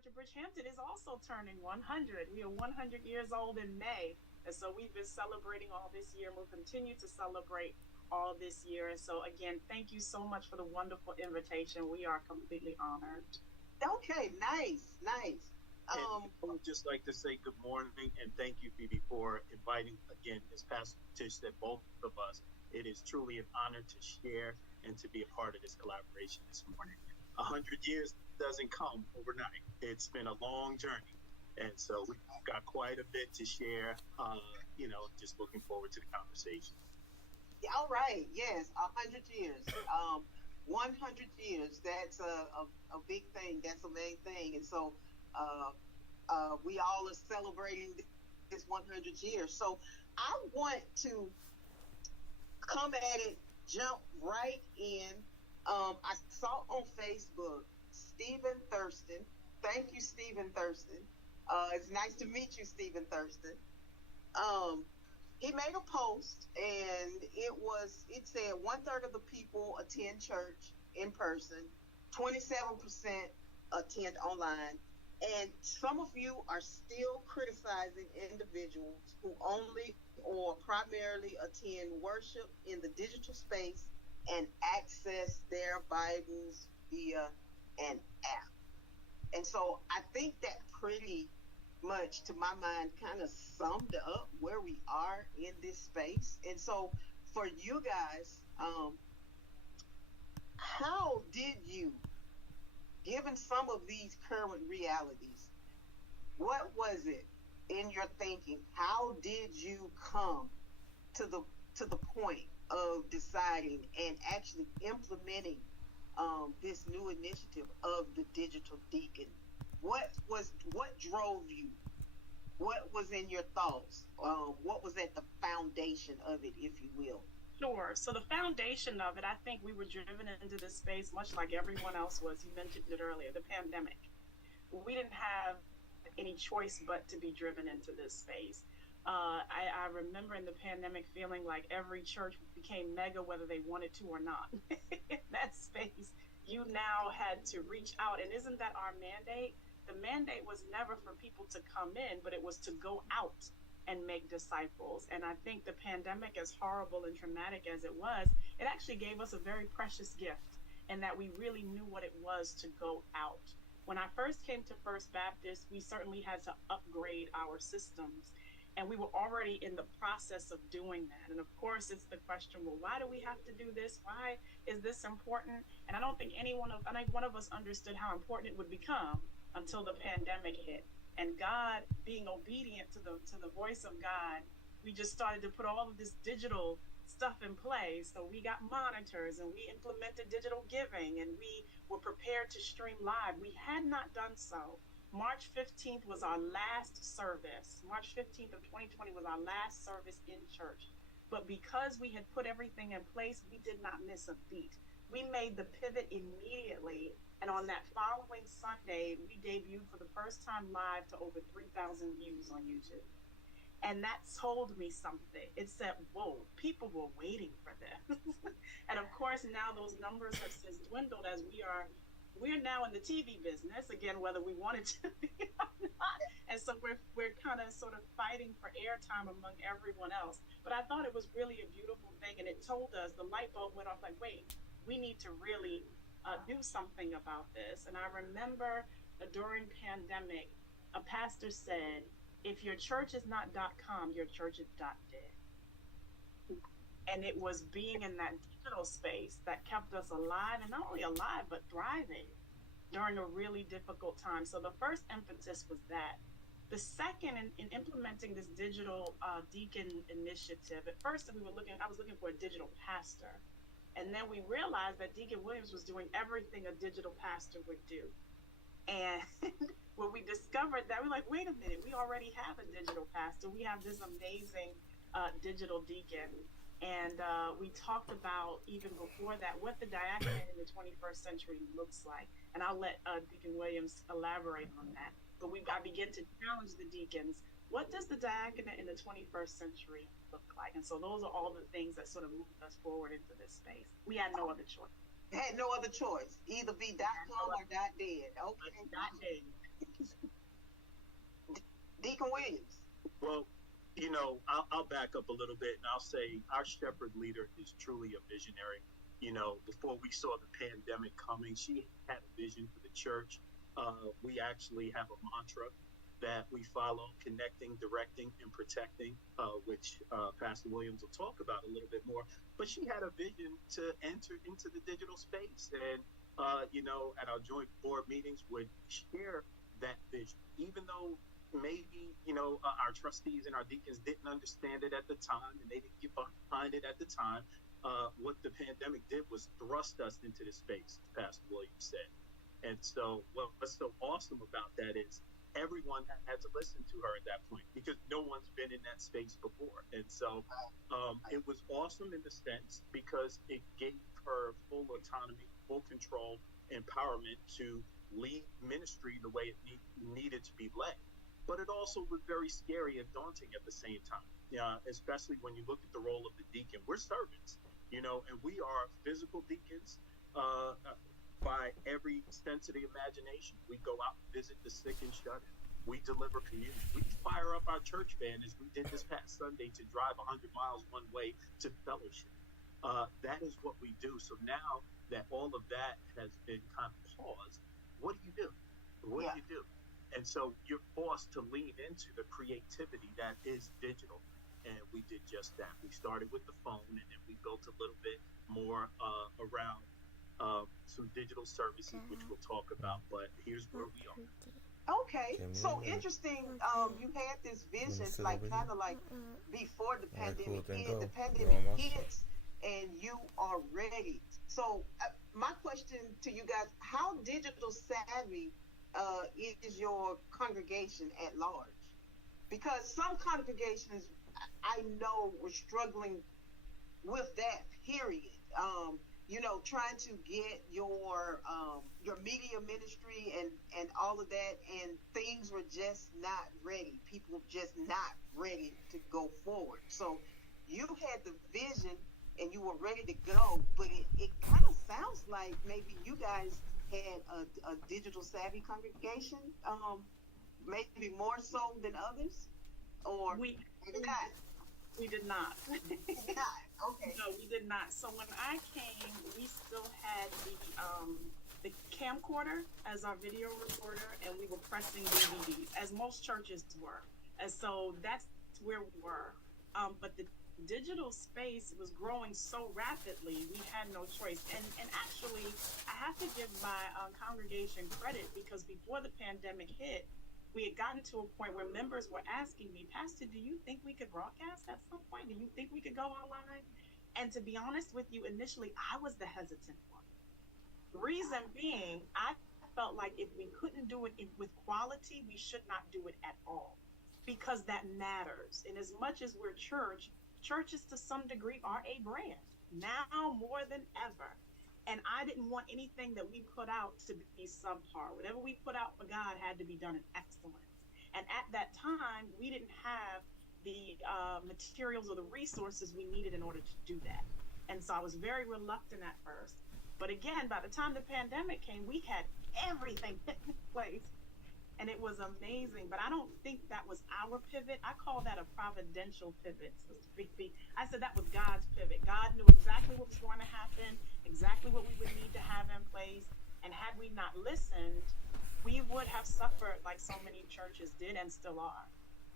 Church of Bridgehampton is also turning 100. We are 100 years old in May. And so we've been celebrating all this year and we'll continue to celebrate all this year. And so, again, thank you so much for the wonderful invitation. We are completely honored. Okay, nice, nice. And I would just like to say good morning and thank you, Phoebe, for inviting again, as Pastor Tish said, both of us. It is truly an honor to share and to be a part of this collaboration this morning. 100 years doesn't come overnight. It's been a long journey. And so we've got quite a bit to share, just looking forward to the conversation. All right, yes, 100 years. 100 years, that's a big thing. That's a main thing. And so we all are celebrating this 100 years. So I want to come at it, jump right in. I saw on Facebook, Stephen Thurston. Thank you, Stephen Thurston. It's nice to meet you, Stephen Thurston. He made a post, and it said 1/3 of the people attend church in person, 27% attend online, and some of you are still criticizing individuals who only or primarily attend worship in the digital space and access their Bibles via an app. And so I think that pretty much, to my mind, kind of summed up where we are in this space. And so for you guys, how did you, given some of these current realities, what was it in your thinking? How did you come to the point of deciding and actually implementing this new initiative of the Digital Deacon? What drove you? What was in your thoughts? What was at the foundation of it, if you will? Sure. So the foundation of it, I think we were driven into this space much like everyone else was. You mentioned it earlier, the pandemic. We didn't have any choice but to be driven into this space. I remember in the pandemic feeling like every church became mega whether they wanted to or not. In that space, you now had to reach out. And isn't that our mandate? The mandate was never for people to come in, but it was to go out and make disciples. And I think the pandemic, as horrible and traumatic as it was, it actually gave us a very precious gift in that we really knew what it was to go out. When I first came to First Baptist, we certainly had to upgrade our systems. And we were already in the process of doing that. And of course, it's the question, well, why do we have to do this? Why is this important? And I don't think one of us understood how important it would become until the pandemic hit. And God, being obedient to the voice of God, we just started to put all of this digital stuff in place. So we got monitors and we implemented digital giving and we were prepared to stream live. We had not done so. March 15th was our last service. March 15th of 2020 was our last service in church. But because we had put everything in place, we did not miss a beat. We made the pivot immediately. And on that following Sunday, we debuted for the first time live to over 3,000 views on YouTube. And that told me something. It said, whoa, people were waiting for this. And of course, now those numbers have since dwindled as we're now in the TV business, again, whether we wanted to be or not. And so we're kind of sort of fighting for airtime among everyone else. But I thought it was really a beautiful thing. And it told us, the light bulb went off like, wait, we need to really do something about this. And I remember during pandemic, a pastor said, if your church is not .com, your church is .dead. And it was being in that digital space that kept us alive, and not only alive, but thriving during a really difficult time. So the first emphasis was that. The second, in implementing this digital deacon initiative, at first I was looking for a digital pastor. And then we realized that Deacon Williams was doing everything a digital pastor would do. And when we discovered that, we're like, wait a minute, we already have a digital pastor. We have this amazing digital deacon. And we talked about, even before that, what the diaconate in the 21st century looks like. And I'll let Deacon Williams elaborate on that. But I began to challenge the deacons. What does the diaconate in the 21st century look like? And so those are all the things that sort of moved us forward into this space. We had no other choice. Had no other choice. Either be .com or .dead. Okay. .dead. Deacon Williams. Well, I'll back up a little bit and I'll say our shepherd leader is truly a visionary. Before we saw the pandemic coming, she had a vision for the church. We actually have a mantra that we follow: connecting, directing, and protecting, which Pastor Williams will talk about a little bit more. But she had a vision to enter into the digital space, and at our joint board meetings would share that vision, even though maybe our trustees and our deacons didn't understand it at the time, and they didn't get behind it at the time. What the pandemic did was thrust us into this space, as Pastor Williams said. And so what's so awesome about that is everyone had to listen to her at that point, because no one's been in that space before. And so it was awesome in the sense because it gave her full autonomy, full control, empowerment to lead ministry the way it needed to be led. But it also was very scary and daunting at the same time. Yeah, especially when you look at the role of the deacon. We're servants, and we are physical deacons by every sense of the imagination. We go out and visit the sick and shut in. We deliver community. We fire up our church band, as we did this past Sunday, to drive 100 miles one way to fellowship. That is what we do. So now that all of that has been kind of paused, what do you do? What do you do? And so you're forced to lean into the creativity that is digital. And we did just that. We started with the phone, and then we built a little bit more around some digital services, which we'll talk about. But here's where we are. Okay, so interesting. You had this vision, like kind of like before the pandemic hit. The pandemic hits, and you are ready. So my question to you guys: how digital savvy is your congregation at large? Because some congregations, I know, were struggling with that. Period. Trying to get your media ministry and all of that, and things were just not ready. People just not ready to go forward. So you had the vision and you were ready to go, but it kind of sounds like maybe you guys had a digital savvy congregation, maybe more so than others, or maybe not. We did not. Okay. No, we did not. So when I came, we still had the camcorder as our video recorder, and we were pressing DVDs, as most churches were. And so that's where we were. But the digital space was growing so rapidly, we had no choice. And actually, I have to give my congregation credit, because before the pandemic hit, we had gotten to a point where members were asking me, Pastor, do you think we could broadcast at some point? Do you think we could go online? And to be honest with you, initially, I was the hesitant one. The reason being, I felt like if we couldn't do it with quality, we should not do it at all, because that matters. And as much as we're churches to some degree are a brand, now more than ever. And I didn't want anything that we put out to be subpar. Whatever we put out for God had to be done in excellence. And at that time, we didn't have the materials or the resources we needed in order to do that. And so I was very reluctant at first. But again, by the time the pandemic came, we had everything in place. And it was amazing. But I don't think that was our pivot. I call that a providential pivot, Sister Fifi. I said that was God's pivot. God knew exactly what was going to happen, exactly what we would need to have in place. And had we not listened, we would have suffered like so many churches did and still are.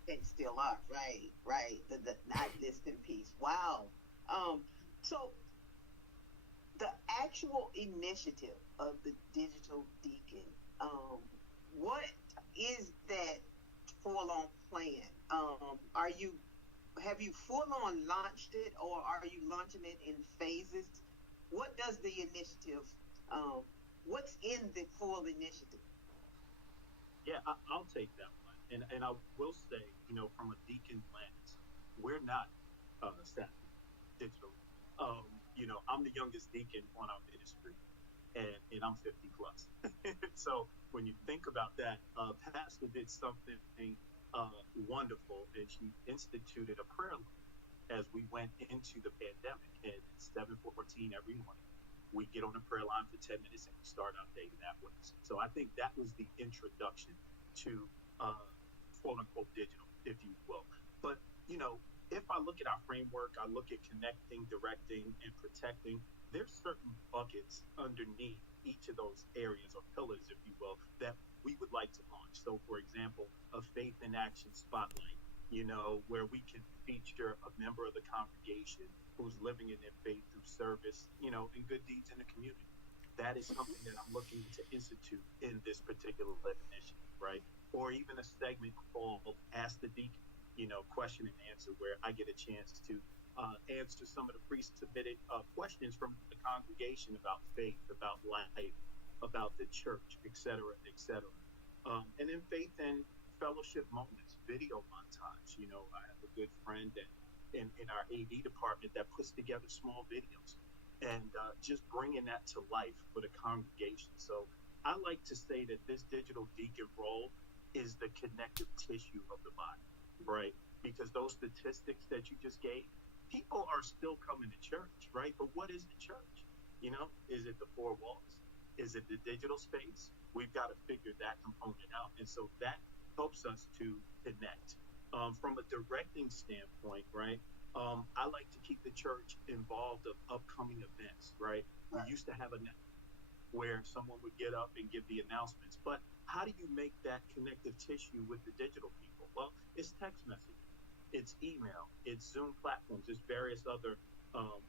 And still are, right. The not listening piece. Wow. So the actual initiative of the digital deacon, what is that full-on plan? Have you full-on launched it, or are you launching it in phases? What does the initiative, what's in the full initiative? Yeah, I'll take that one. And I will say, from a deacon lens, we're not savvy digital. I'm the youngest deacon on our ministry, and I'm 50 plus. So when you think about that, Pastor did something wonderful, and she instituted a prayer line as we went into the pandemic. And 7:14 every morning, we get on a prayer line for 10 minutes and we start our day that way. So I think that was the introduction. to quote unquote digital, if you will. But you know, if I look at our framework, I look at connecting, directing, and protecting. There's certain buckets underneath each of those areas or pillars, if you will, that we would like to launch. So, for example, a faith in action spotlight, you know, where we can feature a member of the congregation who's living in their faith through service, you know, and good deeds in the community. That is something that I'm looking to institute in this particular initiative, right? Or even a segment called Ask the Deacon, you know, question and answer, where I get a chance to answer some of the pre-submitted questions from the congregation about faith, about life, about the church, et cetera, et cetera. And then faith and fellowship moments, video montage. You know, I have a good friend that in our AD department that puts together small videos and just bringing that to life for the congregation. So I like to say that this digital deacon role is the connective tissue of the body, right? Because those statistics that you just gave, people are still coming to church, right? But what is the church? You know, is it the four walls? Is it the digital space? We've got to figure that component out. And so that helps us to connect. From a directing standpoint, right? I like to keep the church involved of upcoming events, right? We used to have a network where someone would get up and give the announcements. But how do you make that connective tissue with the digital people? Well, it's text messaging, it's email, it's Zoom platforms, there's various other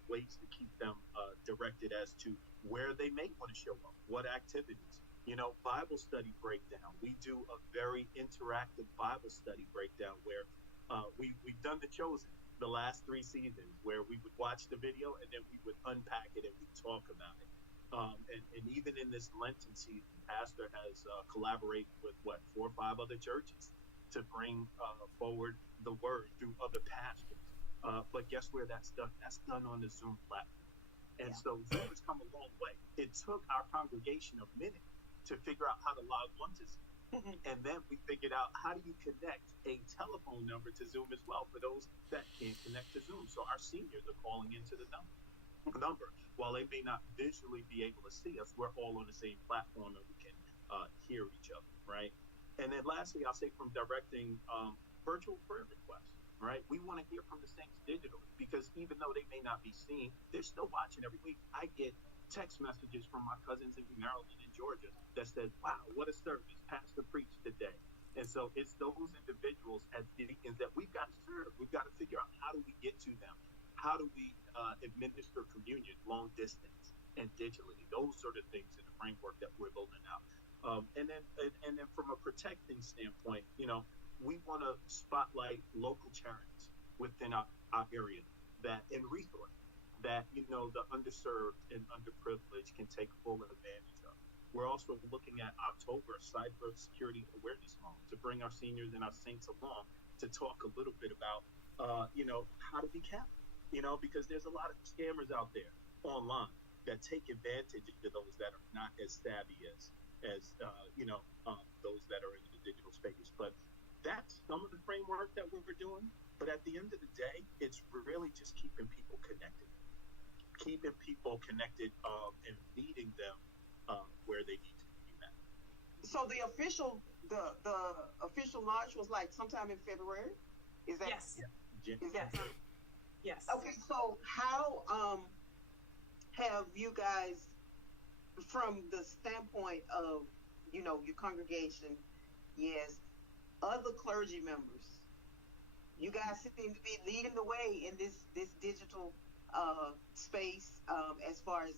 ways to keep them directed as to where they may want to show up, what activities. You know, Bible study breakdown. We do a very interactive Bible study breakdown where we've done The Chosen the last 3 seasons, where we would watch the video and then we would unpack it and we talk about it. And even in this Lenten season, Pastor has collaborated with 4 or 5 other churches to bring forward the word through other pastors. But guess where that's done? That's done on the Zoom platform. And so Zoom has come a long way. It took our congregation a minute to figure out how to log on to Zoom. And then we figured out, how do you connect a telephone number to Zoom as well for those that can't connect to Zoom? So our seniors are calling into the number. While they may not visually be able to see us, we're all on the same platform and we can hear each other, right? And then lastly, I'll say from directing virtual prayer requests, right? We want to hear from the saints digitally, because even though they may not be seen, they're still watching every week. I get text messages from my cousins in Maryland and Georgia that says, wow, what a service Pastor preached today. And so it's those individuals as deacons that we've got to serve. We've got to figure out, how do we get to them? How do we administer communion long distance and digitally? Those sort of things in the framework that we're building out. And then from a protecting standpoint, you know, we want to spotlight local charities within our area that and resource that, you know, the underserved and underprivileged can take full advantage of. We're also looking at October Cyber Security Awareness Month to bring our seniors and our saints along to talk a little bit about, you know, how to be careful, you know, because there's a lot of scammers out there online that take advantage of those that are not as savvy as you know, those that are in the digital space. But that's some of the framework that we were doing. But at the end of the day, it's really just keeping people connected and meeting them where they need to be met. So the official launch was like sometime in February. Is that? Yes. Yeah. Is that? Yes. Okay. So how have you guys, from the standpoint of, you know, your congregation, yes, other clergy members, you guys seem to be leading the way in this digital space, as far as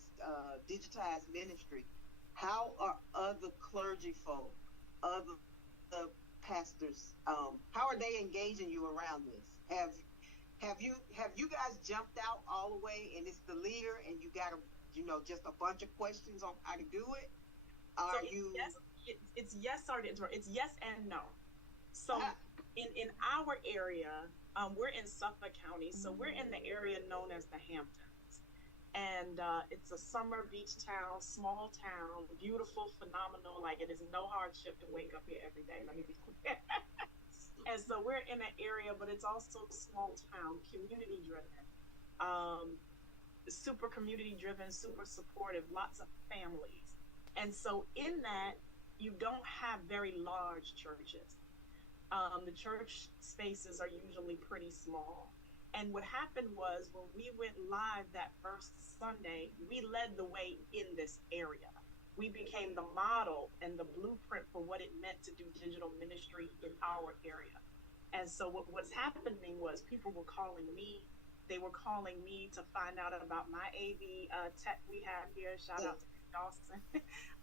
digitized ministry. How are other clergy folk, other pastors, how are they engaging you around this? Have you guys jumped out all the way and it's the leader and you got just a bunch of questions on how to do it? Are you? Yes, it's yes or it's yes and no. So in our area, we're in Suffolk County, so we're in the area known as the Hamptons, and it's a summer beach town, small town, beautiful, phenomenal. Like, it is no hardship to wake up here every day. Let me be clear. And so we're in an area, but it's also small town, community driven, super community driven, super supportive, lots of families. And so in that, you don't have very large churches. The church spaces are usually pretty small. And what happened was when we went live that first Sunday, we led the way in this area. We became the model and the blueprint for what it meant to do digital ministry in our area. And so what's happening was people were calling me. They were calling me to find out about my AV tech we have here. Shout out to Dawson.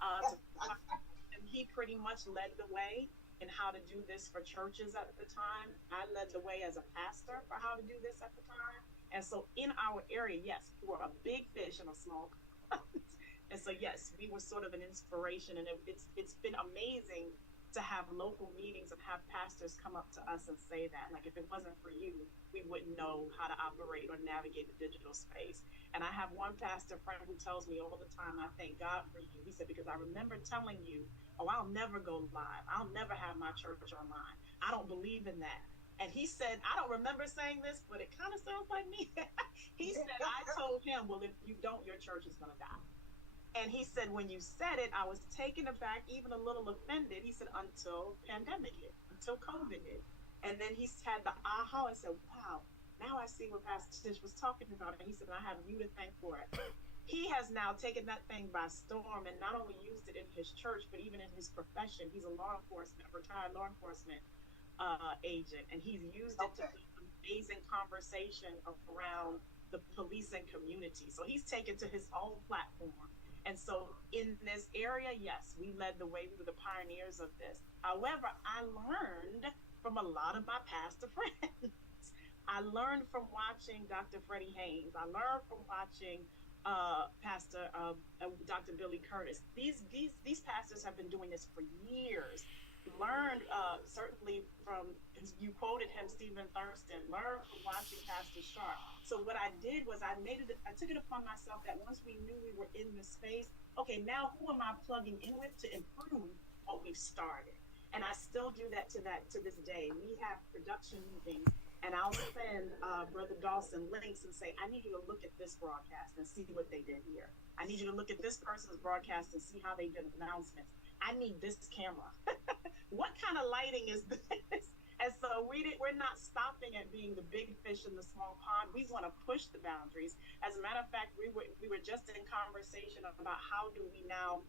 And he pretty much led the way in how to do this for churches at the time. I led the way as a pastor for how to do this at the time. And so in our area, yes, we were a big fish in a small pond. And so, yes, we were sort of an inspiration. And it's been amazing to have local meetings and have pastors come up to us and say that. Like, if it wasn't for you, we wouldn't know how to operate or navigate the digital space. And I have one pastor friend who tells me all the time, I thank God for you. He said, because I remember telling you, oh, I'll never go live. I'll never have my church online. I don't believe in that. And he said, I don't remember saying this, but it kind of sounds like me. He said, I told him, well, if you don't, your church is going to die. And he said, when you said it, I was taken aback, even a little offended. He said, until pandemic hit, until COVID hit. And then he had the aha and said, wow, now I see what Pastor Tish was talking about. And he said, I have you to thank for it. He has now taken that thing by storm and not only used it in his church, but even in his profession. He's a retired law enforcement agent, and he's used it to build an amazing conversation around the policing community. So he's taken to his own platform. And so in this area, yes, we led the way. We were the pioneers of this. However, I learned from a lot of my pastor friends. I learned from watching Dr. Freddie Haynes. I learned from watching Dr. Billy Curtis. These pastors have been doing this for years. Learned certainly from, you quoted him, Stephen Thurston. Learned from watching Pastor Sharp. So what I did was I took it upon myself that once we knew we were in the space, okay, now who am I plugging in with to improve what we've started? And I still do that to this day. We have production meetings, and I'll send Brother Dawson links and say, I need you to look at this broadcast and see what they did here. I need you to look at this person's broadcast and see how they did announcements. I need this camera. What kind of lighting is this? And so we're not stopping at being the big fish in the small pond. We want to push the boundaries. As a matter of fact, we were just in conversation about how do we now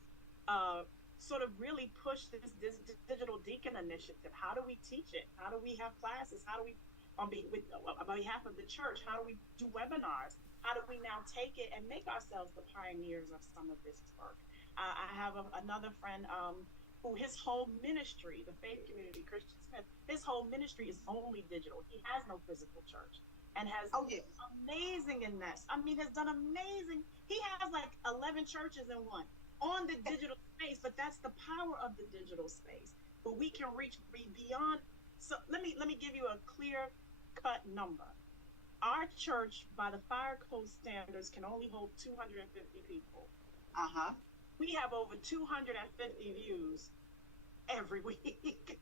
sort of really push this digital deacon initiative. How do we teach it? How do we have classes? How do we, on behalf of the church, how do we do webinars? How do we now take it and make ourselves the pioneers of some of this work? I have another friend who his whole ministry, the faith community, Christian Smith, his whole ministry is only digital. He has no physical church and has amazing in this. I mean, has done amazing. He has like 11 churches in one on the digital space, but that's the power of the digital space. But we can reach beyond. So let me give you a clear cut number. Our church, by the fire code standards, can only hold 250 people. We have over 250 views every week.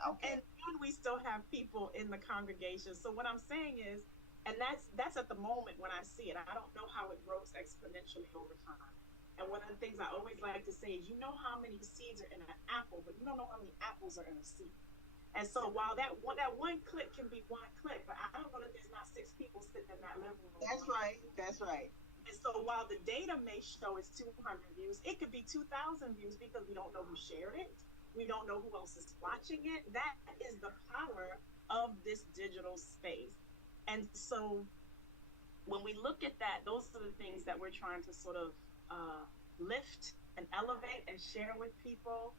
And we still have people in the congregation. So what I'm saying is, and that's at the moment when I see it. I don't know how it grows exponentially over time. And one of the things I always like to say is, you know how many seeds are in an apple, but you don't know how many apples are in a seed. And so while that one click can be one click, but I don't know that there's not 6 people sitting in that living room. That's right. That's right. And so while the data may show it's 200 views, it could be 2,000 views because we don't know who shared it. We don't know who else is watching it. That is the power of this digital space. And so when we look at that, those are the things that we're trying to sort of lift and elevate and share with people.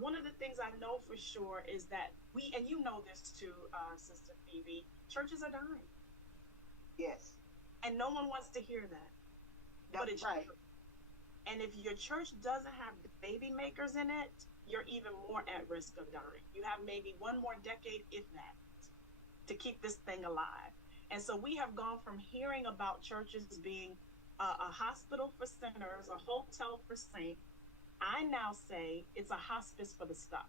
One of the things I know for sure is that and you know this too, Sister Phoebe, churches are dying. Yes. And no one wants to hear that. But it's right. True. And if your church doesn't have baby makers in it, you're even more at risk of dying. You have maybe one more decade, if that, to keep this thing alive. And so we have gone from hearing about churches being a hospital for sinners, a hotel for saints. I now say it's a hospice for the stuck.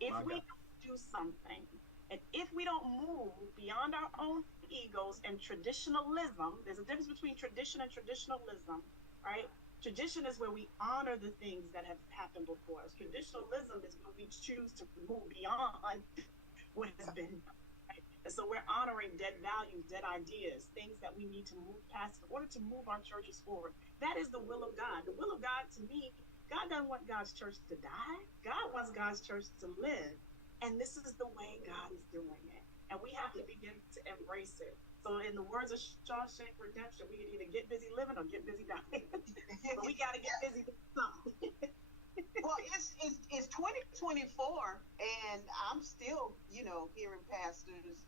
If we don't do something, and if we don't move beyond our own egos and traditionalism, there's a difference between tradition and traditionalism, right? Tradition is where we honor the things that have happened before us. Traditionalism is when we choose to move beyond what has been done. Right? And so we're honoring dead values, dead ideas, things that we need to move past in order to move our churches forward. That is the will of God. The will of God to me, God doesn't want God's church to die. God wants God's church to live. And this is the way God is doing it. And we have to begin to embrace it. So in the words of Shawshank Redemption, we can either get busy living or get busy dying. But we got to get busy doing something. Well, it's 2024, and I'm still, hearing pastors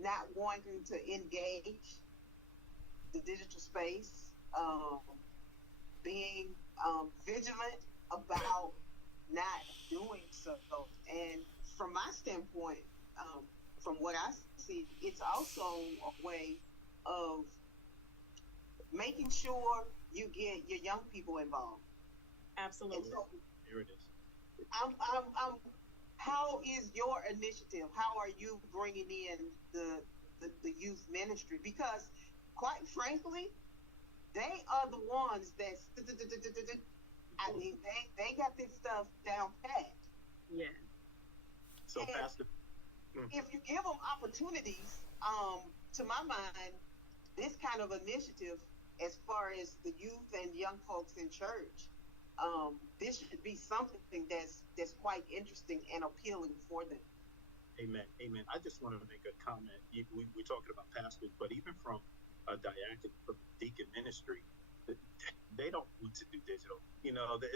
not wanting to engage the digital space, being vigilant about not doing so. And from my standpoint, from what I see, it's also a way of making sure you get your young people involved. Absolutely. So, Here it is. how is your initiative? How are you bringing in the youth ministry? Because, quite frankly, they are the ones that, I mean, they got this stuff down pat. Yeah. So, And Pastor, if you give them opportunities, to my mind, this kind of initiative, as far as the youth and young folks in church, this should be something that's quite interesting and appealing for them. amen, amen. I just want to make a comment. We're talking about pastors, but even from a diaconate, from deacon ministry, they don't want to do digital.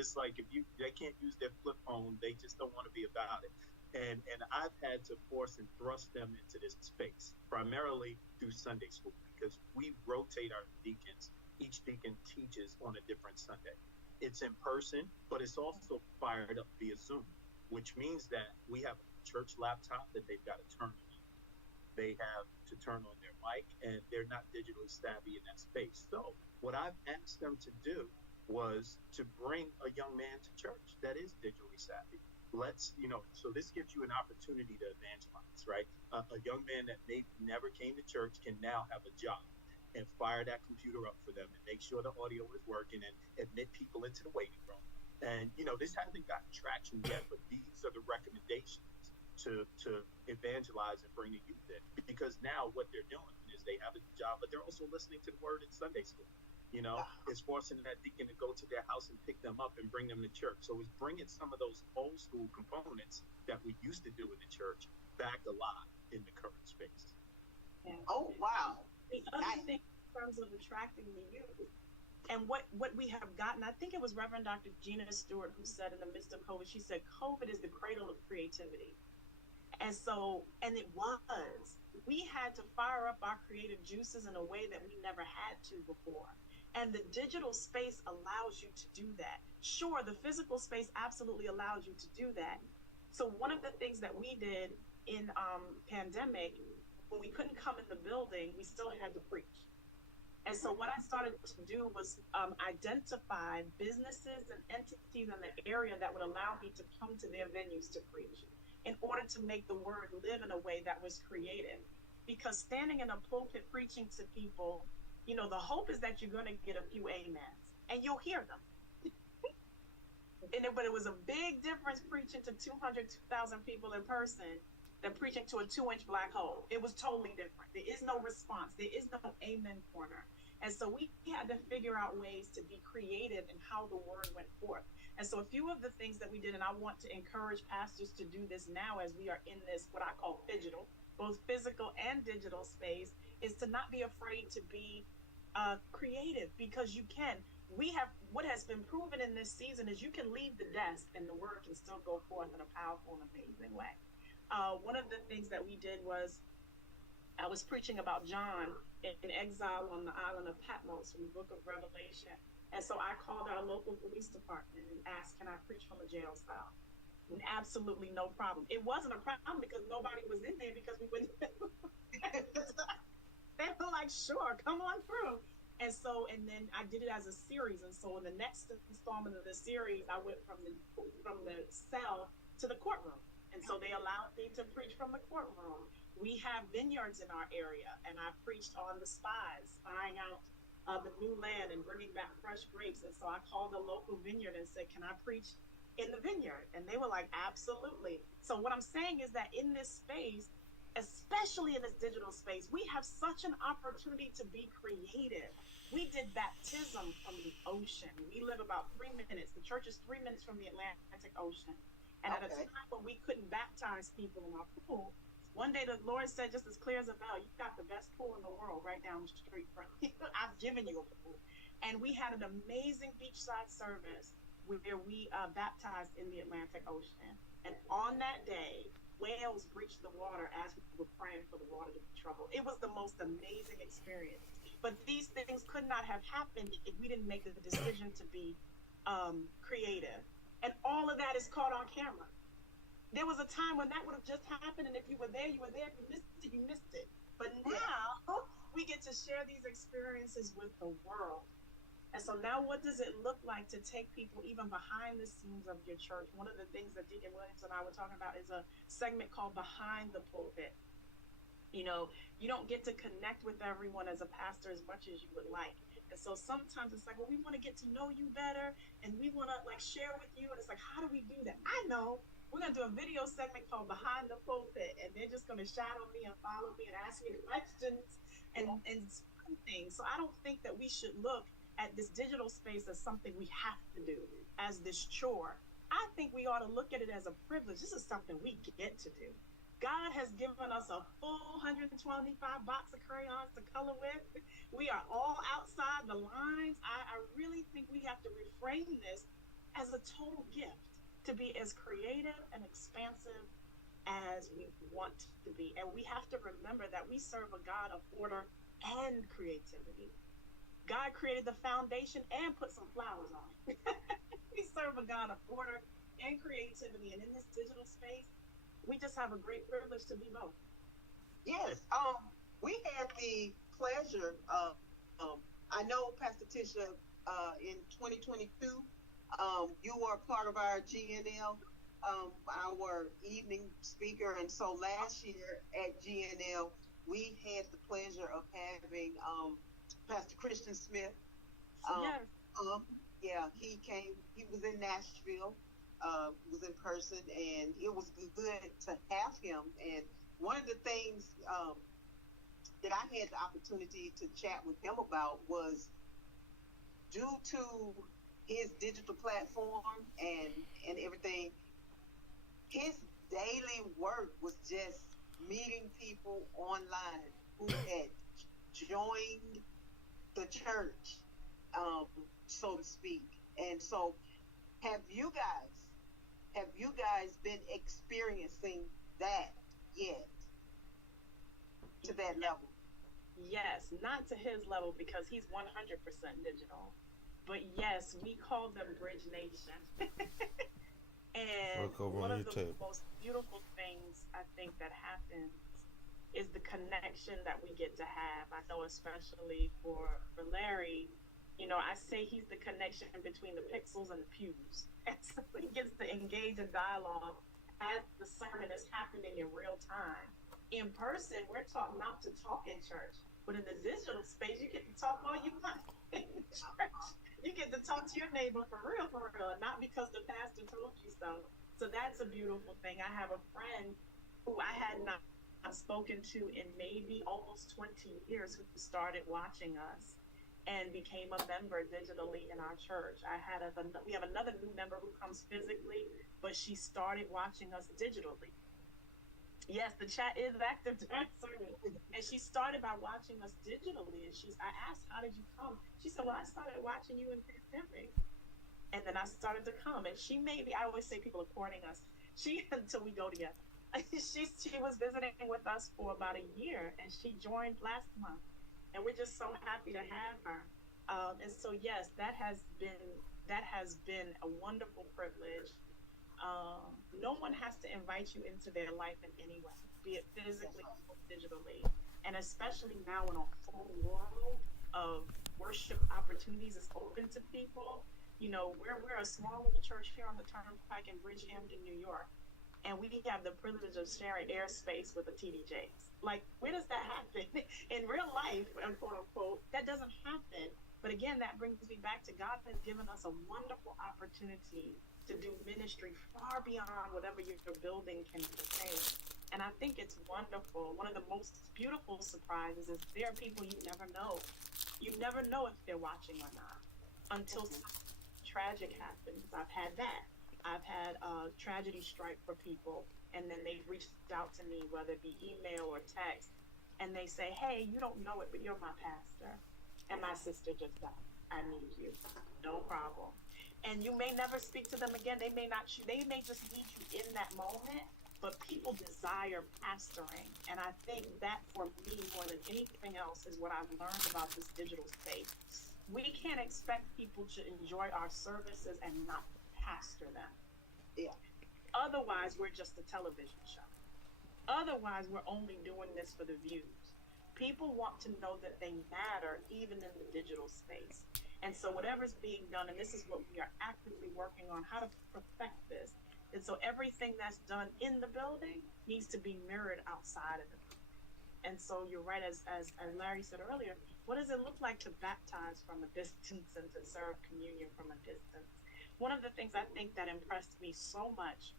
It's like they can't use their flip phone, they just don't want to be about it. And I've had to force and thrust them into this space, primarily through Sunday school, because we rotate our deacons. Each deacon teaches on a different Sunday. It's in person, but it's also fired up via Zoom, which means that we have a church laptop that they've got to turn on. They have to turn on their mic, and they're not digitally savvy in that space. So what I've asked them to do was to bring a young man to church that is digitally savvy. So this gives you an opportunity to evangelize, right? A young man that maybe never came to church can now have a job and fire that computer up for them and make sure the audio is working and admit people into the waiting room. And, this hasn't gotten traction yet, but these are the recommendations to evangelize and bring the youth in. Because now what they're doing is they have a job, but they're also listening to the word in Sunday school. It's forcing that deacon to go to their house and pick them up and bring them to church. So it's bringing some of those old school components that we used to do in the church back alive in the current space. Yeah. Oh, wow. The other thing in terms of attracting the youth and what we have gotten, I think it was Reverend Dr. Gina Stewart who said in the midst of COVID, she said, COVID is the cradle of creativity. And it was. We had to fire up our creative juices in a way that we never had to before. And the digital space allows you to do that. Sure, the physical space absolutely allows you to do that. So one of the things that we did in pandemic, when we couldn't come in the building, we still had to preach. And so what I started to do was identify businesses and entities in the area that would allow me to come to their venues to preach in order to make the word live in a way that was creative. Because standing in a pulpit preaching to people, the hope is that you're going to get a few amens and you'll hear them. But it was a big difference preaching to 200, 2,000 people in person than preaching to a 2-inch black hole. It was totally different. There is no response. There is no amen corner. And so we had to figure out ways to be creative in how the word went forth. And so a few of the things that we did, and I want to encourage pastors to do this now as we are in this, what I call digital, both physical and digital space, is to not be afraid to be creative, because you can. What has been proven in this season is you can leave the desk and the word can still go forth in a powerful and amazing way. One of the things that we did was I was preaching about John in exile on the island of Patmos from the book of Revelation. And so I called our local police department and asked, can I preach from a jail cell? And absolutely no problem. It wasn't a problem because nobody was in there because we wouldn't. They were like, sure, come on through. And then I did it as a series. And so in the next installment of the series, I went from the cell to the courtroom. And so they allowed me to preach from the courtroom. We have vineyards in our area, and I preached on the spying out the new land and bringing back fresh grapes. And so I called the local vineyard and said, can I preach in the vineyard? And they were like, absolutely. So what I'm saying is that in this space, especially in this digital space, we have such an opportunity to be creative. We did baptism from the ocean. We live about 3 minutes. The church is 3 minutes from the Atlantic Ocean. And at a time when we couldn't baptize people in our pool, one day the Lord said, just as clear as a bell, you've got the best pool in the world right down the street from you. I've given you a pool. And we had an amazing beachside service where we baptized in the Atlantic Ocean. And on that day, whales breached the water as we were praying for the water to be troubled. It was the most amazing experience. But these things could not have happened if we didn't make the decision to be creative. And all of that is caught on camera. There was a time when that would have just happened, and if you were there, you were there. If you missed it, you missed it. But now we get to share these experiences with the world. And so now what does it look like to take people even behind the scenes of your church? One of the things that Deacon Williams and I were talking about is a segment called Behind the Pulpit. You know, you don't get to connect with everyone as a pastor as much as you would like. And so sometimes it's like, well, we want to get to know you better and we want to like share with you. And it's like, how do we do that? I know. We're going to do a video segment called Behind the Pulpit, and they're just going to shadow me and follow me and ask me questions and things. So I don't think that we should look at this digital space as something we have to do, as this chore. I think we ought to look at it as a privilege. This is something we get to do. God has given us a full 125 box of crayons to color with. We are all outside the lines. I really think we have to reframe this as a total gift to be as creative and expansive as we want to be. And we have to remember that we serve a God of order and creativity. God created the foundation and put some flowers on it. We serve a God of order and creativity. And in this digital space, we just have a great privilege to be both. Yes. We had the pleasure of, I know, Pastor Tisha, in 2022, you were part of our GNL, our evening speaker. And so last year at GNL, we had the pleasure of having Pastor Christian Smith. Yes. Yeah, he came. He was in Nashville. Was in person, and it was good to have him. And one of the things that I had the opportunity to chat with him about was, due to his digital platform and everything, his daily work was just meeting people online who had joined the church, so to speak. And so have you guys been experiencing that yet, to that level? Yes, not to his level because he's 100% digital. But yes, we call them Bridge Nation. And one of the most beautiful things I think that happens is the connection that we get to have. I know especially for Larry, you know, I say he's the connection between the pixels and the pews. And so he gets to engage in dialogue as the sermon is happening in real time. In person, we're taught not to talk in church. But in the digital space, you get to talk all you want in church. You get to talk to your neighbor for real, and not because the pastor told you so. So that's a beautiful thing. I have a friend who I had not spoken to in maybe almost 20 years who started watching us and became a member digitally in our church. We have another new member who comes physically, but she started watching us digitally. Yes, the chat is active during service. And she started by watching us digitally. And I asked, how did you come? She said, well, I started watching you in pandemic. And then I started to come. And I always say people are courting us. Until we go together. She was visiting with us for about a year, and she joined last month. And we're just so happy to have her. And so, yes, that has been a wonderful privilege. No one has to invite you into their life in any way, be it physically or digitally. And especially now when a whole world of worship opportunities is open to people. You know, we're a small little church here on the Turnpike in Bridgehampton, New York. And we have the privilege of sharing airspace with the TDJs. Like, where does that happen? In real life, quote unquote, that doesn't happen. again, that brings me back to God has given us a wonderful opportunity to do ministry far beyond whatever your building can contain. And I think it's wonderful. One of the most beautiful surprises is there are people you never know. You never know if they're watching or not until something tragic happens. I've had that. I've had tragedy strike for people, and then they've reached out to me, whether it be email or text, and they say, "Hey, you don't know it, but you're my pastor, and my sister just died. I need you. No problem." And you may never speak to them again. They may not. They may just need you in that moment. But people desire pastoring, and I think that for me more than anything else is what I've learned about this digital space. We can't expect people to enjoy our services and not pastor them. Yeah. Otherwise, we're just a television show. Otherwise, we're only doing this for the views. People want to know that they matter even in the digital space. And so whatever's being done, and this is what we are actively working on, how to perfect this. And so everything that's done in the building needs to be mirrored outside of it. And so you're right, as Larry said earlier, what does it look like to baptize from a distance and to serve communion from a distance? One of the things I think that impressed me so much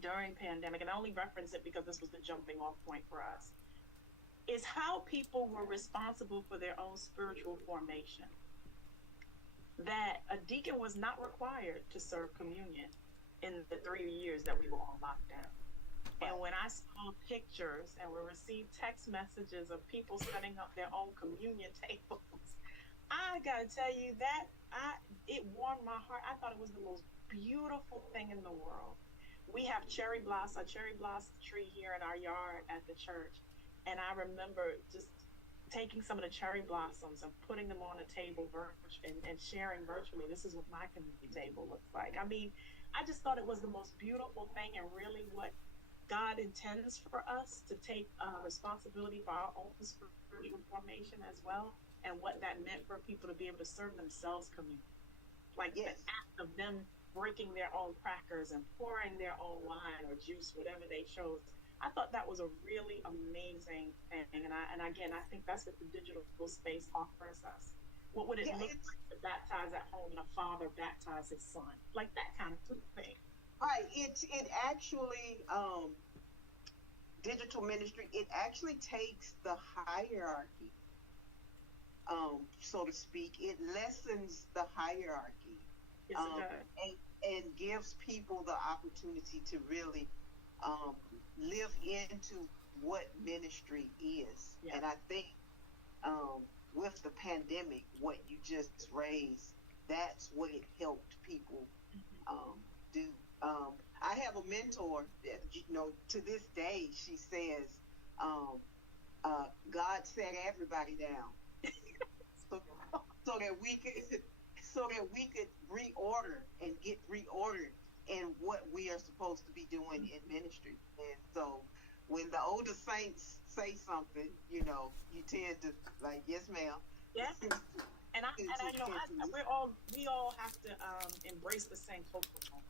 during pandemic, and I only reference it because this was the jumping off point for us, is how people were responsible for their own spiritual formation. That a deacon was not required to serve communion in the 3 years that we were on lockdown. And when I saw pictures and we received text messages of people setting up their own communion tables, I gotta tell you that it warmed my heart. I thought it was the most beautiful thing in the world. We have a cherry blossom tree here in our yard at the church, and I remember just taking some of the cherry blossoms and putting them on a table and sharing virtually. This is what my community table looks like. I mean, I just thought it was the most beautiful thing, and really what God intends for us to take responsibility for our own spiritual formation as well, and what that meant for people to be able to serve themselves community. Like the act of them breaking their own crackers and pouring their own wine or juice, whatever they chose. I thought that was a really amazing thing, and again, I think that's what the digital space offers us. What would it look like to baptize at home and a father baptize his son? Like that kind of thing. Right. It actually digital ministry. It actually takes the hierarchy, so to speak. It lessens the hierarchy, Yes, it does. and gives people the opportunity to really live into what ministry is. Yeah. And I think with the pandemic, what you just raised, that's what it helped people do. I have a mentor that, to this day, she says, God set everybody down so that we could reorder and get reordered in what we are supposed to be doing in ministry. And so when the older saints say something, you tend to like, yes, ma'am. Yeah. And we all have to embrace the Sankofa moment.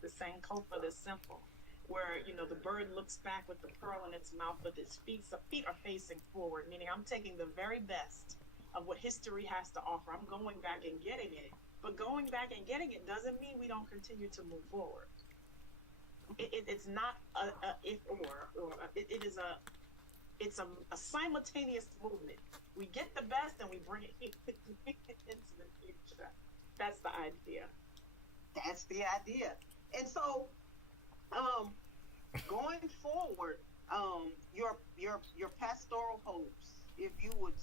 The Sankofa, the simple, where the bird looks back with the pearl in its mouth, but its feet are facing forward. Meaning, I'm taking the very best of what history has to offer. I'm going back and getting it. But going back and getting it doesn't mean we don't continue to move forward. It's not a if or it's a simultaneous movement. We get the best and we bring it into the future. That's the idea. That's the idea. And so, going forward, your pastoral hopes, if you would,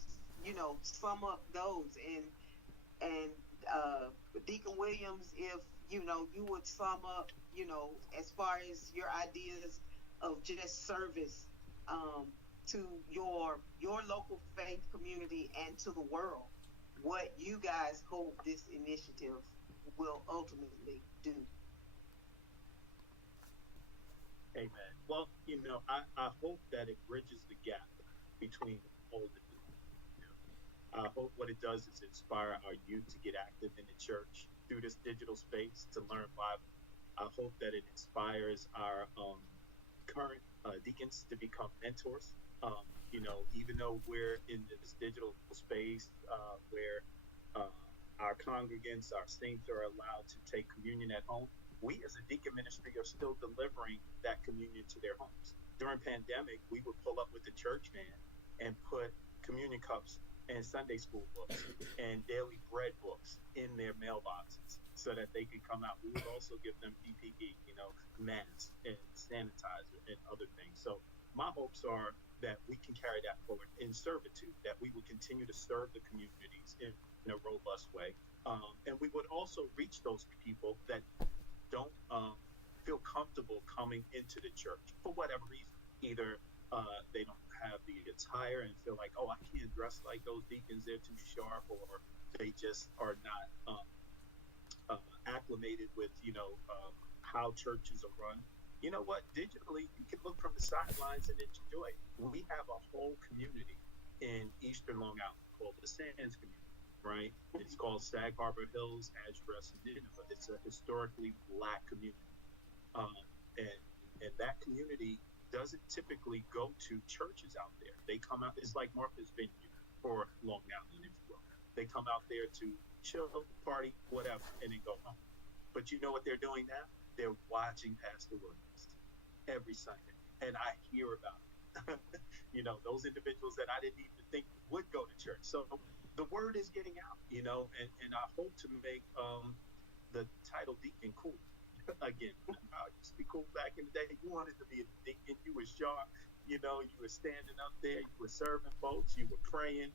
sum up those, and Deacon Williams, if you would sum up, as far as your ideas of just service to your local faith community and to the world, what you guys hope this initiative will ultimately do. Amen. Well, I hope that it bridges the gap between old and new. I hope what it does is inspire our youth to get active in the church through this digital space to learn Bible. I hope that it inspires our current deacons to become mentors. Even though we're in this digital space where uh, our congregants, our saints are allowed to take communion at home. We as a deacon ministry are still delivering that communion to their homes. During pandemic, we would pull up with the church van and put communion cups and Sunday school books and daily bread books in their mailboxes so that they could come out. We would also give them PPE, masks and sanitizer and other things. So my hopes are that we can carry that forward in servitude, that we will continue to serve the communities in a robust way. And we would also reach those people that don't feel comfortable coming into the church for whatever reason. Either they don't have the attire and feel like, oh, I can't dress like those deacons, they're too sharp, or they just are not acclimated with, how churches are run. You know what? Digitally, you can look from the sidelines and enjoy it. We have a whole community in Eastern Long Island called the Sands community, right? It's called Sag Harbor Hills, Address, and Nineveh. It's a historically Black community. Um, and, and that community doesn't typically go to churches out there. They come out, it's like Martha's Vineyard for Long Island, if you will. They come out there to chill, party, whatever, and then go home. But you know what they're doing now? They're watching Pastor Williams every Sunday, and I hear about it. Those individuals that I didn't even think would go to church. So the word is getting out, and I hope to make the title deacon cool again. I used to be cool back in the day. You wanted to be a deacon. You were sharp. You were standing up there. You were serving folks. You were praying.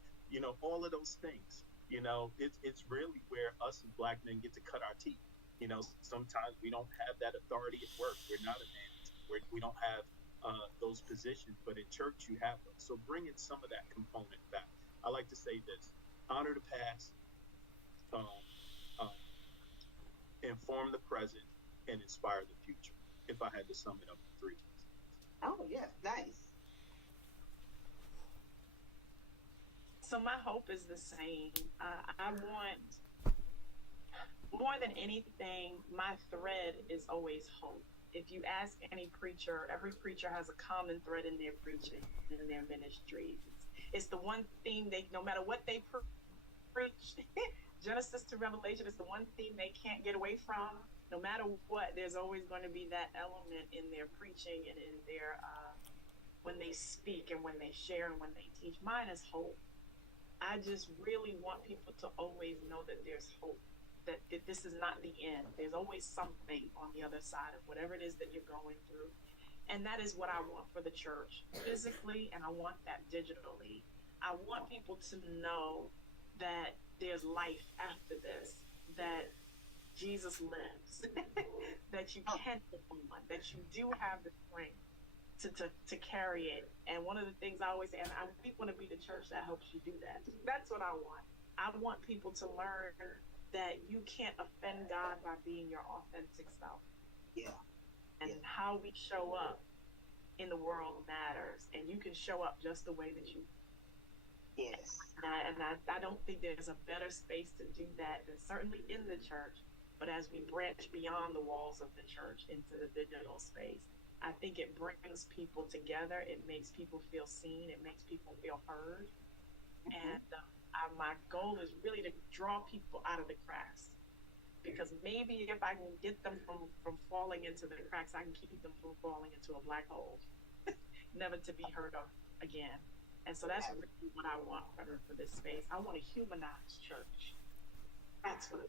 All of those things. It's really where us as Black men get to cut our teeth. Sometimes we don't have that authority at work. We're not a man. We don't have those positions, but in church you have them. So bringing some of that component back. I like to say this: honor the past, um, um, inform the present, and inspire the future. If I had to sum it up in 3 words. Oh, yes, nice. So my hope is the same. I want, more than anything, my thread is always hope. If you ask any preacher, every preacher has a common thread in their preaching, in their ministry. It's the one theme no matter what they preach, Genesis to Revelation is the one theme they can't get away from. No matter what, there's always going to be that element in their preaching and in their, when they speak and when they share and when they teach. Mine is hope. I just really want people to always know that there's hope. That this is not the end. There's always something on the other side of whatever it is that you're going through. And that is what I want for the church, physically, and I want that digitally. I want people to know that there's life after this, that Jesus lives, that you can live on, that you do have the strength to carry it. And one of the things I always say, and we want to be the church that helps you do that. That's what I want. I want people to learn that you can't offend God by being your authentic self. Yeah. And how we show up in the world matters. And you can show up just the way that you. Yes. And I don't think there's a better space to do that than certainly in the church. But as we branch beyond the walls of the church into the digital space, I think it brings people together. It makes people feel seen. It makes people feel heard. Mm-hmm. And my goal is really to draw people out of the cracks, because maybe if I can get them from falling into the cracks, I can keep them from falling into a black hole, never to be heard of again. And so that's really what I want for this space. I want a humanized church. That's what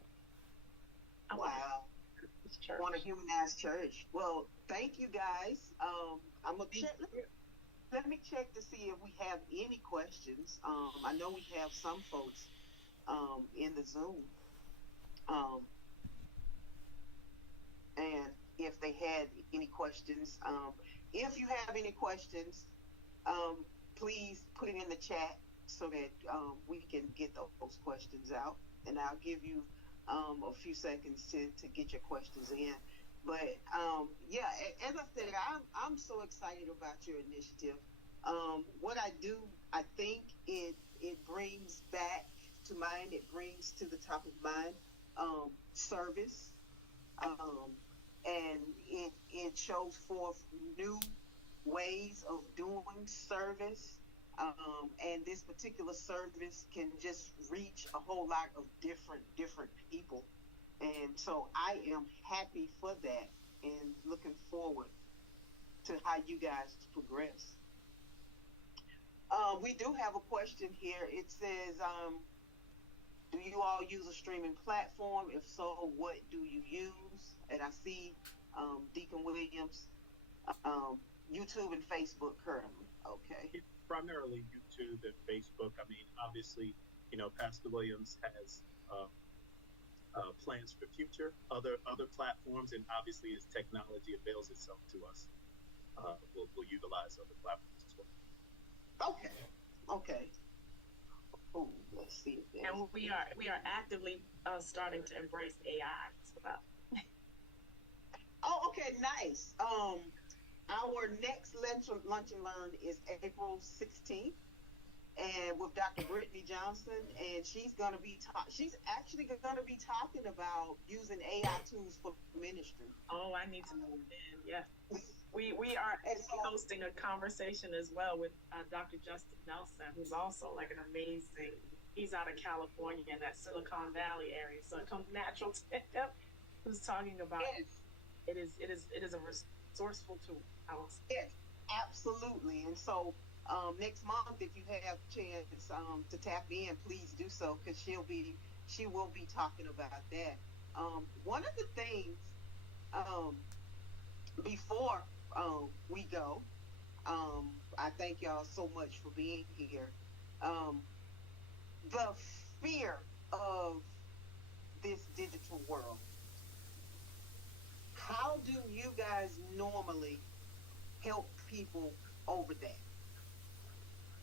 I want. Wow. I want a humanized church. Well, thank you guys. I'm gonna check. Let me check to see if we have any questions. I know we have some folks in the Zoom. And if they had any questions, if you have any questions, please put it in the chat so that we can get those questions out. And I'll give you a few seconds to get your questions in. But yeah, as I said, I'm so excited about your initiative. What I do, I think it brings back to mind, it brings to the top of mind service, and it shows forth new ways of doing service. And this particular service can just reach a whole lot of different people. And so I am happy for that and looking forward to how you guys progress. We do have a question here. It says, do you all use a streaming platform? If so, what do you use? And I see Deacon Williams, YouTube and Facebook currently. Okay. It's primarily YouTube and Facebook. I mean, obviously, Pastor Williams has plans for future other platforms, and obviously, as technology avails itself to us, we'll utilize other platforms as well. Okay. Okay. Oh, let's see. And we are actively starting to embrace AI as well. Oh, okay, nice. Our next lunch and learn is April 16th, and with Dr. Brittany Johnson, and she's actually gonna be talking about using AI tools for ministry. Oh, I need to move in. Yeah. We are hosting a conversation as well with Dr. Justin Nelson, who's also like an amazing. He's out of California in that Silicon Valley area, so it comes natural to him. Who's talking about it is a resourceful tool. Yes, absolutely. And so next month, if you have a chance to tap in, please do so, because she will be talking about that. One of the things before we go, I thank y'all so much for being here. The fear of this digital world. How do you guys normally help people over that?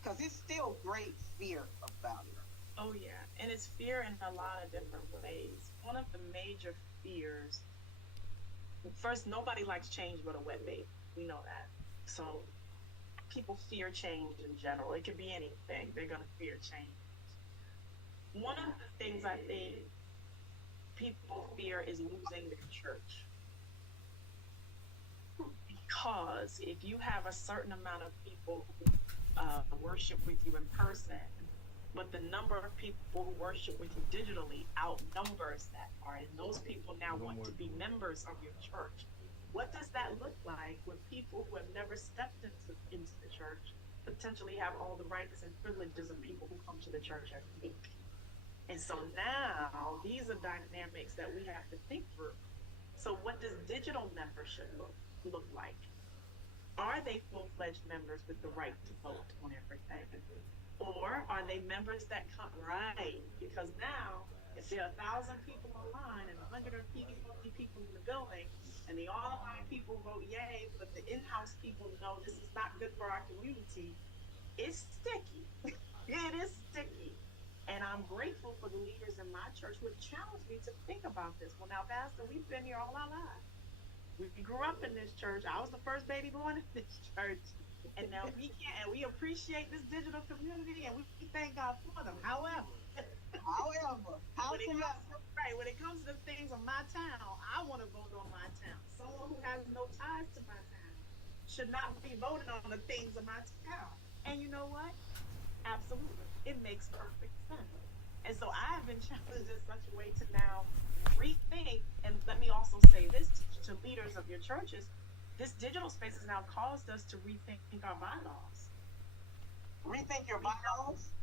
Because it's still great fear about it. Oh yeah, and it's fear in a lot of different ways. One of the major fears. First, nobody likes change but a wet baby. We know that. So people fear change in general. It could be anything. They're going to fear change. One of the things I think people fear is losing the church. Because if you have a certain amount of people who worship with you in person, but the number of people who worship with you digitally outnumbers that part, and those people now want to be members of your church. What does that look like when people who have never stepped into the church potentially have all the rights and privileges of people who come to the church every week? And so now these are dynamics that we have to think through. So what does digital membership look like? Are they full-fledged members with the right to vote on everything? Or are they members that come right? Because now, if there are 1,000 people online and 150 people in the building, and the online people vote yay, but the in-house people know this is not good for our community, it's sticky. It is sticky. And I'm grateful for the leaders in my church who have challenged me to think about this. Well, now, Pastor, we've been here all our lives. We grew up in this church. I was the first baby born in this church. And now we appreciate this digital community, and we thank God for them. However, when it comes to the things of my town, I want to vote on my town. Someone who has no ties to my town should not be voting on the things of my town. And you know what? Absolutely. It makes perfect sense. And so I have been challenged in such a way to now rethink, and let me also say this to leaders of your churches, this digital space has now caused us to rethink our bylaws. Rethink your bylaws?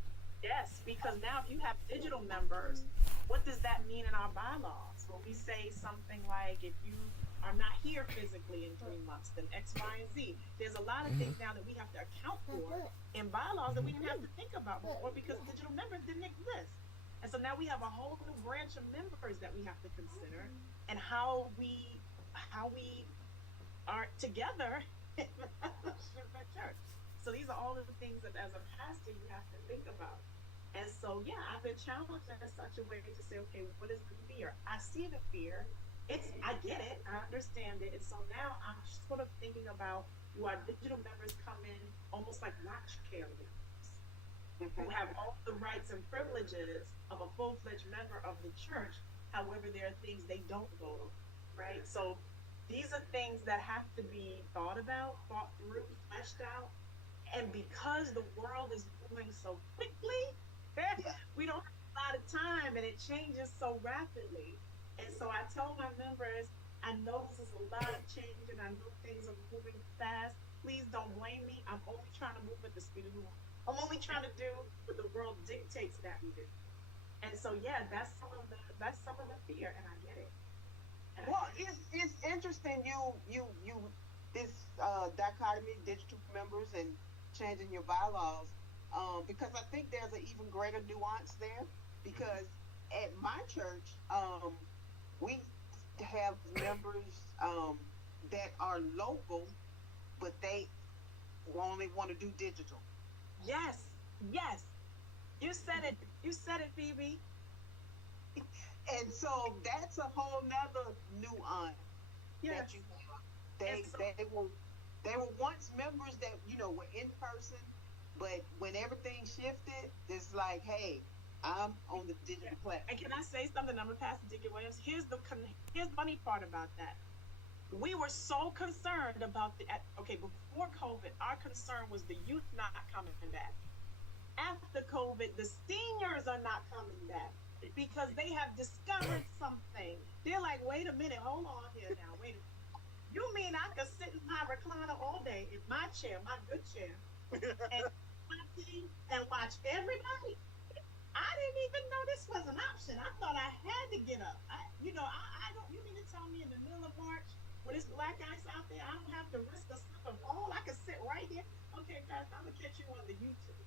Yes, because now if you have digital members, what does that mean in our bylaws? When we say something like, if you are not here physically in 3 months, then X, Y, and Z. There's a lot of things now that we have to account for in bylaws that we didn't have to think about before because digital members didn't exist. And so now we have a whole new branch of members that we have to consider, and how we are together in the church. So these are all of the things that as a pastor you have to think about. And so, yeah, I've been challenged in such a way to say, okay, what is the fear? I see the fear. I get it. I understand it. And so now I'm sort of thinking about, do our digital members come in almost like watch carriers who have all the rights and privileges of a full-fledged member of the church. However, there are things they don't vote on, right? So these are things that have to be thought about, thought through, fleshed out. And because the world is moving so quickly, Yeah. we don't have a lot of time and it changes so rapidly. And so I tell my members, I know this is a lot of change and I know things are moving fast. Please don't blame me. I'm only trying to move at the speed of the world. I'm only trying to do what the world dictates that we do. And so yeah, that's some of the fear and I get it. And I Well, get it. it's interesting you this dichotomy digital members and changing your bylaws, because I think there's an even greater nuance there because at my church, we have members that are local, but they only want to do digital. Yes, yes. You said it. You said it, Phoebe. And so that's a whole nother nuance that Yes. you have. And They so they were once members that were in person, but when everything shifted, it's like, hey, I'm on the yeah. digital And platform. can I say something? I'm gonna pass to Deacon Williams. Here's the funny part about that. We were so concerned about okay, before COVID, our concern was the youth not coming back. After COVID, the seniors are not coming back because they have discovered something. They're like, wait a minute, hold on here now, wait a minute. You mean I could sit in my recliner all day in my chair, my good chair, and my TV and watch everybody? I didn't even know this was an option. I thought I had to get up. I don't. You mean to tell me in the middle of March, when it's black ice out there, I don't have to risk a slip and fall? I can sit right here. Okay, guys, I'm gonna catch you on the YouTube.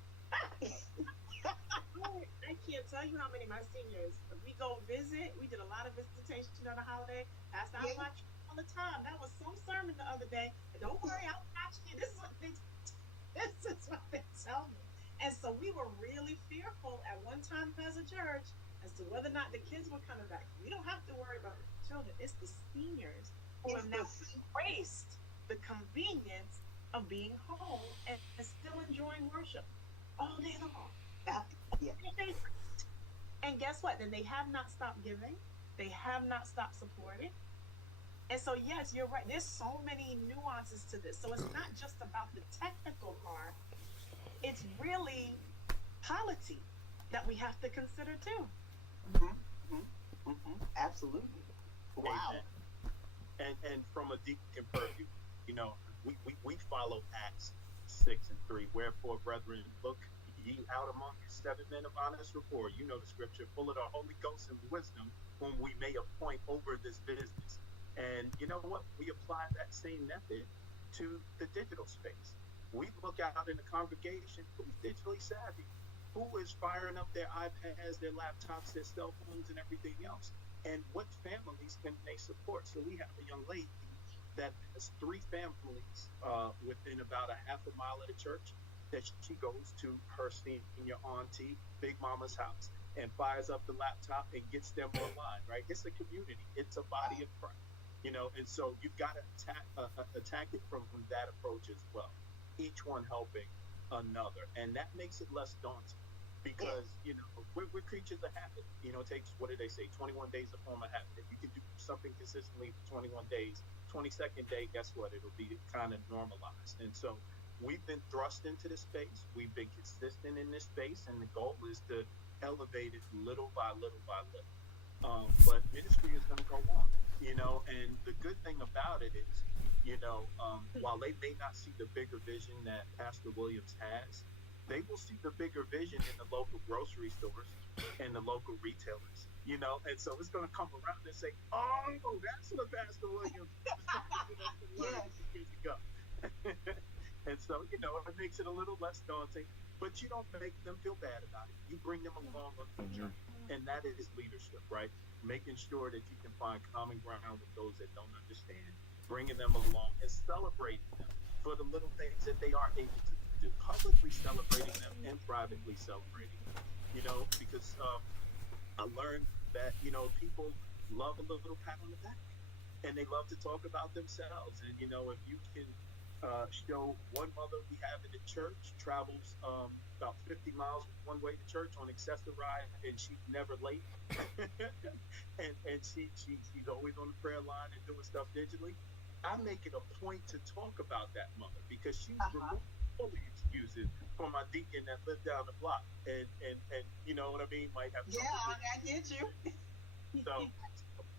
I can't tell you how many of my seniors we go visit. We did a lot of visitation on the holiday. Pastor, I Yeah, watch you all the time. That was some sermon the other day. And don't worry, I'll watch you. This is what they this is what they tell me. And so we were really fearful at one time as a church as to whether or not the kids were coming back. We don't have to worry about the children. It's the seniors who it's have the now embraced the convenience of being home and still enjoying worship all day long. yeah, yeah. And guess what? Then they have not stopped giving. They have not stopped supporting. And so, yes, you're right. There's so many nuances to this. So it's not just about the technical part. It's really polity that we have to consider too. Absolutely. Wow. Amen. And from a deacon purview, you know, we follow Acts 6:3. Wherefore, brethren, look ye out among you 7 men of honest rapport. You know the scripture, full of the Holy Ghost and wisdom, whom we may appoint over this business. And you know what? We apply that same method to the digital space. We look out in the congregation who's digitally savvy, who is firing up their iPads, their laptops, their cell phones, and everything else. And what families can they support? So we have a young lady that has 3 families within about a half a mile of the church that she goes to her senior auntie, Big Mama's house, and fires up the laptop and gets them online, right? It's a community. It's a body of Christ, and so you've got to attack it from that approach as well, each one helping another. And that makes it less daunting Yes. because, we're creatures of habit. It takes, what do they say, 21 days to form a habit. If you can do something consistently for 21 days, 22nd day, guess what? It'll be kind of normalized. And so we've been thrust into this space. We've been consistent in this space. And the goal is to elevate it little by little by little. But ministry is going to go on, and the good thing about it is, while they may not see the bigger vision that Pastor Williams has, they will see the bigger vision in the local grocery stores and the local retailers, and so it's going to come around and say, oh, that's what Pastor Williams was trying to get us to learn Yes. years ago. And so, it makes it a little less daunting, but you don't make them feel bad about it. You bring them along on the journey. And that is leadership, right? Making sure that you can find common ground with those that don't understand, bringing them along and celebrating them for the little things that they are able to do, publicly celebrating them and privately celebrating them, because I learned that, people love a little pat on the back and they love to talk about themselves. And, if you can show one mother we have in the church travels about 50 miles one way to church on Access-a-Ride, and she's never late. and she's always on the prayer line and doing stuff digitally. I make it a point to talk about that mother because she's removed bullies excuses for my deacon that lived down the block, and you know what I mean, might have Yeah, trouble with. I get you. So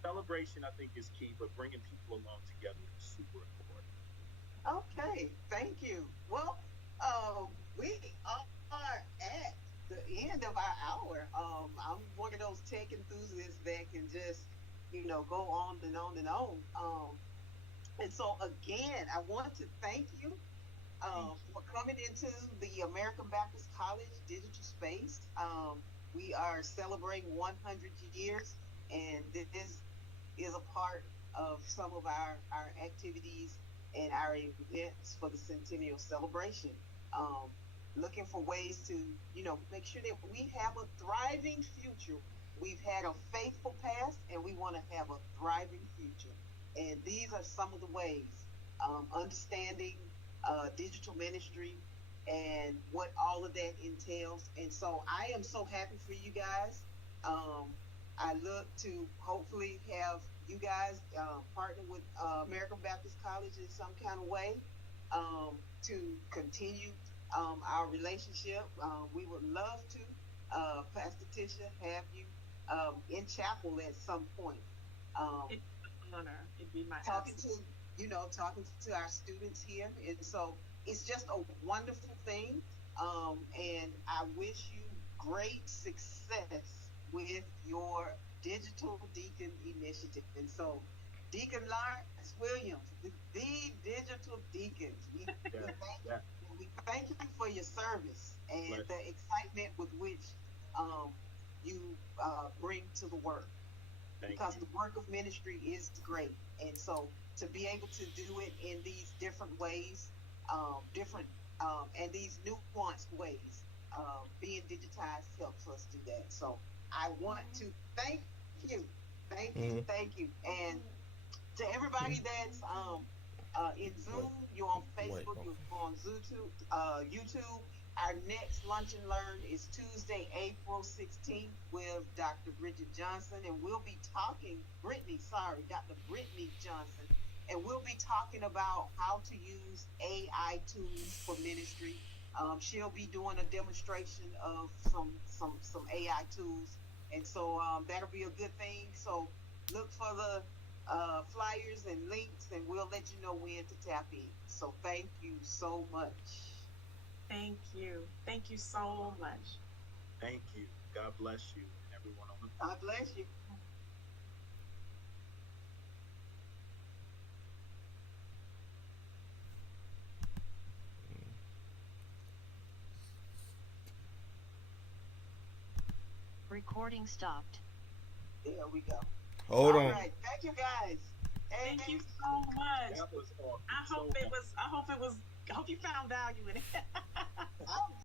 celebration, I think, is key, but bringing people along together is super important. Okay, thank you. Well, we are at the end of our hour. I'm one of those tech enthusiasts that can just, go on and on and on. And so again, I want to thank you for coming into the American Baptist College digital space. We are celebrating 100 years, and this is a part of some of our activities and our events for the centennial celebration. Um, Looking for ways to, make sure that we have a thriving future. We've had a faithful past, and we want to have a thriving future. And these are some of the ways. Understanding digital ministry and what all of that entails. And so I am so happy for you guys. Um, I look to hopefully have you guys partner with American Baptist College in some kind of way to continue our relationship. We would love to, Pastor Tisha, have you in chapel at some point. It's an honor. It'd be my Talking absolute. to talking to our students here, and so it's just a wonderful thing. And I wish you great success with your digital deacon initiative. And so, Deacon Lawrence Williams, the digital deacons, Yeah, yeah. we thank you for your service and Bless. the excitement with which you bring to the work, Thank because you. the work of ministry is great. And so to be able to do it in these different ways, different and these nuanced ways, being digitized helps us do that. So I want to thank you, thank you, and to everybody that's in Zoom, you're on Facebook, you're on YouTube. Our next Lunch and Learn is Tuesday, April 16th with Dr. Bridget Johnson, and we'll be talking, Dr. Brittany Johnson, and we'll be talking about how to use AI tools for ministry. She'll be doing a demonstration of some AI tools, and so that'll be a good thing. So look for the flyers and links, and we'll let you know when to tap in. So thank you so much. Thank you. Thank you so much. Thank you. God bless you and everyone on the God bless you. Recording stopped. There we go. Hold All on. right. Thank you guys. And Thank you so much. That was awesome. I hope it was. I hope you found value in it. oh,